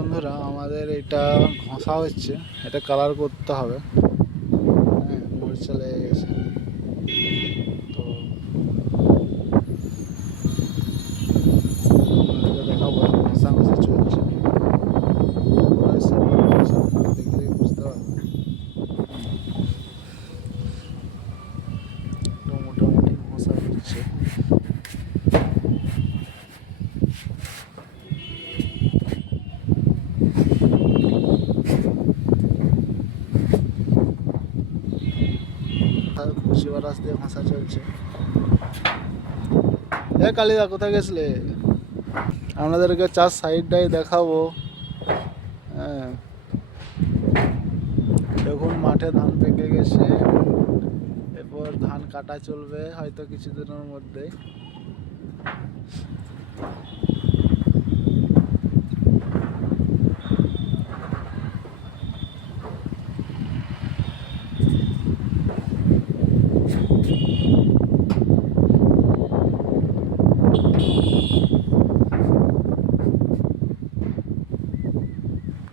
বন্ধুরা, আমাদের এটা ঘষা হচ্ছে, এটা কালার করতে হবে। হ্যাঁ, মরিচা লেগে গেছে। তো আপনাদেরকে দেখাবো, ঘষাঘষি চলছে। দেখলেই বুঝতে পারবেন। মোটামুটি ঘষা হচ্ছে। কুচিবার রাস দিয়ে ঘষা চলছে। কালিদা, কোথায় গেছিলে? আপনাদেরকে চার সাইডটাই দেখাবো। হ্যাঁ, দেখুন মাঠে ধান পেকে গেছে, এরপর ধান কাটা চলবে হয়তো কিছুদিনের মধ্যে।